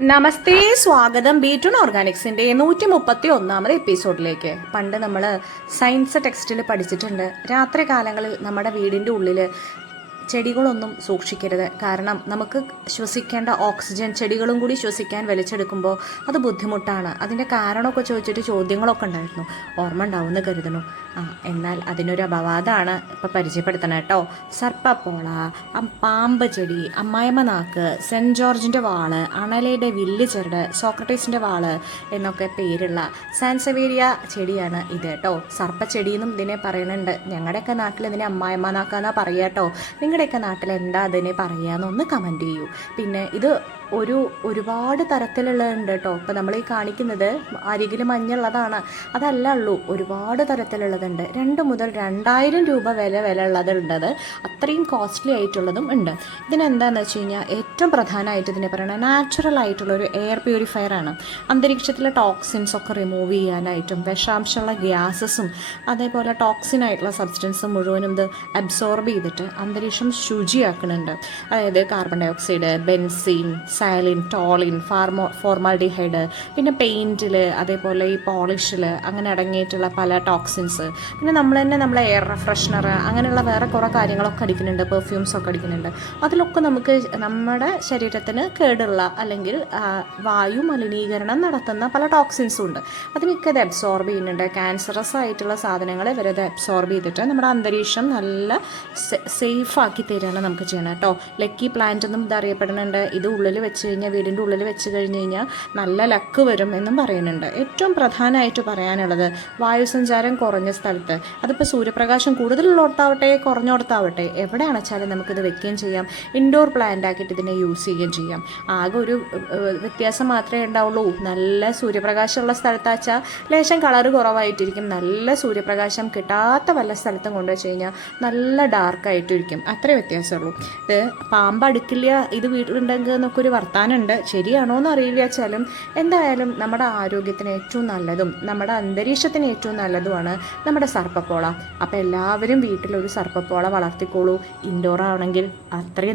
നമസ്തേ സ്വാഗതം. B to ഓർഗാനിക്സിന്റെ നൂറ്റി മുപ്പത്തി ഒന്നാമത് എപ്പിസോഡിലേക്ക്. പണ്ട് നമ്മൾ സയൻസ് ടെക്സ്റ്റിൽ പഠിച്ചിട്ടുണ്ട്. രാത്രി കാലങ്ങളിൽ നമ്മുടെ വീടിന്റെ ഉള്ളിൽ ചെടികളൊന്നും സൂക്ഷിക്കരുത്. കാരണം നമുക്ക് ശ്വസിക്കേണ്ട ഓക്സിജൻ ചെടികളും കൂടി ശ്വസിക്കാൻ വലിച്ചെടുക്കുമ്പോൾ അത് ബുദ്ധിമുട്ടാണ്. അതിന്റെ കാരണമൊക്കെ ചോദിച്ചിട്ട് ചോദ്യങ്ങളൊക്കെ ഉണ്ടായിരുന്നു. ഓർമ്മ ഉണ്ടാവുമെന്ന് കരുതുന്നു. ആ എന്നാൽ അതിനൊരു അപവാദമാണ് ഇപ്പോൾ പരിചയപ്പെടുത്തണം കേട്ടോ സർപ്പപ്പോള പാമ്പ് ചെടി അമ്മായമ്മ നാക്ക് സെന്റ് ജോർജിന്റെ വാൾ അണലയുടെ വില്ല് ചെറുട് സോക്രട്ടീസിന്റെ വാൾ എന്നൊക്കെ പേരുള്ള സാൻസവേരിയ ചെടിയാണ് ഇത് കേട്ടോ സർപ്പച്ചെടി എന്നും ഇതിനെ പറയുന്നുണ്ട് ഞങ്ങളുടെയൊക്കെ നാട്ടിൽ ഇതിനെ അമ്മായമ്മ നാക്കാന്നാ പറയുക കേട്ടോ നിങ്ങളുടെയൊക്കെ നാട്ടിൽ എന്താ അതിനെ പറയുക എന്നൊന്ന് കമന്റ് ചെയ്യൂ. പിന്നെ ഇത് ഒരു ഒരുപാട് തരത്തിലുള്ളതുണ്ട് കേട്ടോ. ഇപ്പം നമ്മൾ ഈ കാണിക്കുന്നത് അരികിൽ മഞ്ഞുള്ളതാണ്. അതല്ല ഉള്ളൂ ഒരുപാട് തരത്തിലുള്ളതുണ്ട്. രണ്ട് മുതൽ രണ്ടായിരം രൂപ വില വില ഉള്ളതുണ്ടത് അത്രയും കോസ്റ്റ്ലി ആയിട്ടുള്ളതും ഉണ്ട്. ഇതിനെന്താണെന്ന് വെച്ച് കഴിഞ്ഞാൽ ഏറ്റവും പ്രധാനമായിട്ട് ഇതിനെ പറയുന്നത് നാച്ചുറൽ ആയിട്ടുള്ള ഒരു എയർ പ്യൂരിഫയർ ആണ്. അന്തരീക്ഷത്തിലെ ടോക്സിൻസ് ഒക്കെ റിമൂവ് ചെയ്യാനായിട്ടും വിഷാംശമുള്ള ഗ്യാസസും അതേപോലെ ടോക്സിൻ ആയിട്ടുള്ള സബ്സ്റ്റൻസ് മുഴുവനും ഇത് അബ്സോർബ് ചെയ്തിട്ട് അന്തരീക്ഷം ശുചിയാക്കുന്നുണ്ട്. അതായത് carbon dioxide benzene xylene toluene ഫാർമോ formaldehyde പിന്നെ പെയിന്റിൽ അതേപോലെ ഈ പോളിഷിൽ അങ്ങനെ അടങ്ങിയിട്ടുള്ള പല ടോക്സിൻസ് പിന്നെ നമ്മൾ തന്നെ നമ്മളെ എയർ ഫ്രഷ്നർ അങ്ങനെയുള്ള വേറെ കുറേ കാര്യങ്ങളൊക്കെ അടിക്കുന്നുണ്ട് പെർഫ്യൂംസ് ഒക്കെ അടിക്കുന്നുണ്ട്. അതിലൊക്കെ നമുക്ക് നമ്മുടെ ശരീരത്തിന് കേടുള്ള അല്ലെങ്കിൽ വായു മലിനീകരണം നടത്തുന്ന പല ടോക്സിൻസും ഉണ്ട്. അതിനൊക്കെ ഇത് അബ്സോർബ് ചെയ്യുന്നുണ്ട്. ക്യാൻസറസ് ആയിട്ടുള്ള സാധനങ്ങൾ ഇവരത് അബ്സോർബ് ചെയ്തിട്ട് നമ്മുടെ അന്തരീക്ഷം നല്ല സേഫ് ആക്കി തരികയാണ് നമുക്ക് ചെയ്യണം കേട്ടോ. ലക്കി പ്ലാന്റ് എന്നും ഇത് അറിയപ്പെടുന്നുണ്ട്. ഇത് ഉള്ളിൽ വെച്ച് കഴിഞ്ഞാൽ വീടിന്റെ ഉള്ളിൽ വെച്ച് കഴിഞ്ഞ് കഴിഞ്ഞാൽ നല്ല ലക്ക് വരും എന്നും പറയുന്നുണ്ട്. ഏറ്റവും പ്രധാനമായിട്ട് പറയാനുള്ളത് വായുസഞ്ചാരം കുറഞ്ഞ സ്ഥലത്ത്. അതിപ്പോൾ സൂര്യപ്രകാശം കൂടുതലുള്ളിടത്താവട്ടെ കുറഞ്ഞോടത്താവട്ടെ എവിടെ അണച്ചാലും നമുക്കിത് വെക്കുകയും ചെയ്യാം. ഇൻഡോർ പ്ലാന്റ് ആക്കിയിട്ട് ഇതിനെ യൂസ് ചെയ്യുകയും ചെയ്യാം. ആകെ ഒരു വ്യത്യാസം മാത്രമേ ഉണ്ടാവുള്ളൂ. നല്ല സൂര്യപ്രകാശമുള്ള സ്ഥലത്താച്ചാൽ ലേശം കളറ് കുറവായിട്ടിരിക്കും. നല്ല സൂര്യപ്രകാശം കിട്ടാത്ത വല്ല സ്ഥലത്തും കൊണ്ടുവച്ച് കഴിഞ്ഞാൽ നല്ല ഡാർക്കായിട്ടിരിക്കും അത്രേ വ്യത്യാസമുള്ളൂ. ഇത് പാമ്പ് അടുക്കില്ല ഇത് വീട്ടിലുണ്ടെങ്കിൽ എന്നൊക്കെ ഒരു വർത്താനമുണ്ട് ശരിയാണോ എന്ന് അറിയില്ല. വെച്ചാലും എന്തായാലും നമ്മുടെ ആരോഗ്യത്തിന് ഏറ്റവും നല്ലതും നമ്മുടെ അന്തരീക്ഷത്തിന് ഏറ്റവും നല്ലതുമാണ് നമ്മുടെ സർപ്പപ്പോള. അപ്പോൾ എല്ലാവരും വീട്ടിലൊരു സർപ്പപ്പോള വളർത്തിക്കോളൂ. ഇൻഡോർ ആണെങ്കിൽ അത്രയും